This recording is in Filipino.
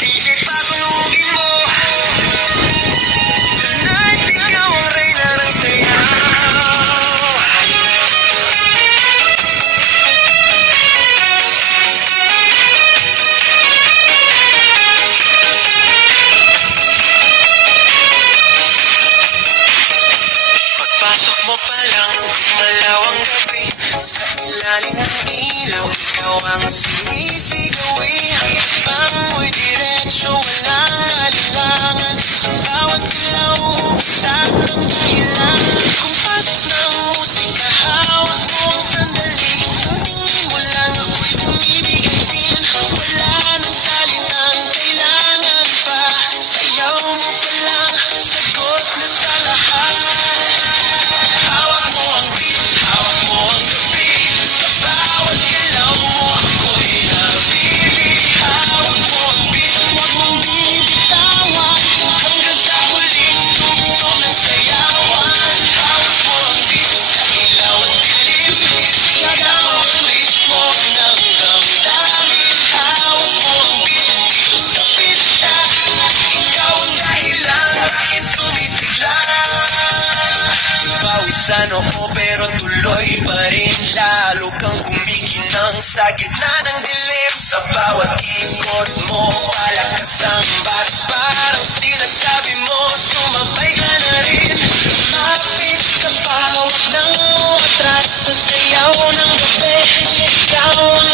DJ pasunugin mo. Tonight, ikaw ang reyna ng sayaw. Pagpasok mo pa lang, malaw ang gabi. Sa ilalim ng ilaw, ikaw ang sinisigawin. Habang mo'y diretso, walang alinlangan. Sa bawat ilaw mo, saktang dahilan. Kumpas ng musika, hawak mo ang sandali. Sa tingin mo lang, ako'y bumibigay din. Wala nang salitang kailangan pa. Sayaw mo pa lang, sagot na sa lahat. Hawak mo ang beat, hawak mo ang gabi. Sa bawat galaw mo, ako'y nabibig. Hawak mo ang beat, huwag mong bibitawan. Hanggang sa huling tugtog ng sayawan. Hawak mo ang beat, sa ilaw at dilim. Ikaw ang ritmo ng damdamin. Hawak mo ang beat, dito sa pista. Ikaw ang dahilan, aking sumisigla. Pawisan ako pero tuloy pa rin. Lalo kang kumikinang sa gitna ng dilim. Sa bawat ikot mo, palakas ang bass. Parang sinasabi mo, sumabay ka na rin. Mapit ka pa, huwag nang atras. Sa sayaw ng gabi, ikaw ang